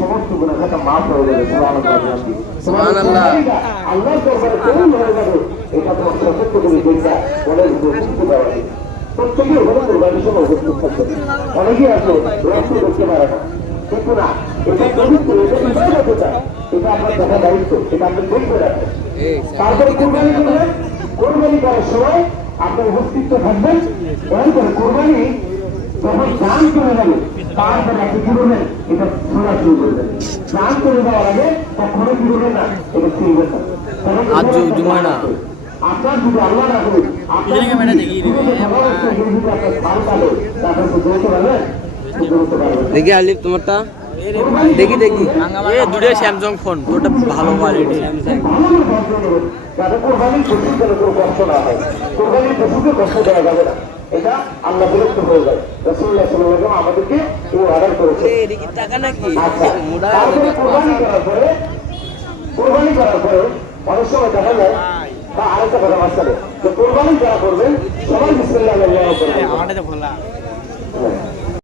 সমস্ত গুনাহটা মাফ হয়ে যাবে। সুবহানাল্লাহ। আল্লাহর দরবারে কবুল হয়ে যাবে। এটা তোমার সত্য করে দেখবা মনের ভিতরে বুঝতে পারবে। প্রত্যেকে ওখানে কোরবানির সময় উপস্থিত থাকবে। অনেকেই আছে রক্ত দেখতে পারে না, কিন্তু না, এটা পবিত্র, এটা ইবাদত, এটা আপনার দেখা দায়িত্ব, এটা আপনি দেখতে রাখবেন। তারপরে কোরবানি করবেন। কোরবানি করার সময় আপনার উপস্থিত থাকবেন। এরপরে কোরবানি যখন দান করে যাবে তারপরে আপনি কি করবেন, এটা শোনা শুরু করবেন। দান করে দেওয়ার আগে কখনো কি করবেন না, এটা ছিলবেন না। আপনার যদি আল্লাহ না করি আপনার দেখি আলিফ তোমারটা দেখি দেখি দুটো স্যামসাং ফোন তোটা ভালো কোয়ালিটি কোরবানির পশুর যেন কোনো কষ্ট না হয়, কোরবানির পশুকে কষ্ট দেওয়া যাবে না, এটা আল্লাহ বিরক্ত হয়ে যায়। রাসূলুল্লাহ সাল্লাল্লাহু আলাইহি ওয়াসাল্লাম আমাদেরকে এই অর্ডার করেছে। আচ্ছা, তারপরে কোরবানি করার পরে অনেক সময় দেখা যায় বা আরেকটা কথা মাঝখানে যে কোরবানি যারা করবেন সবাই বিসমিল্লাহ আল্লাহু আকবার।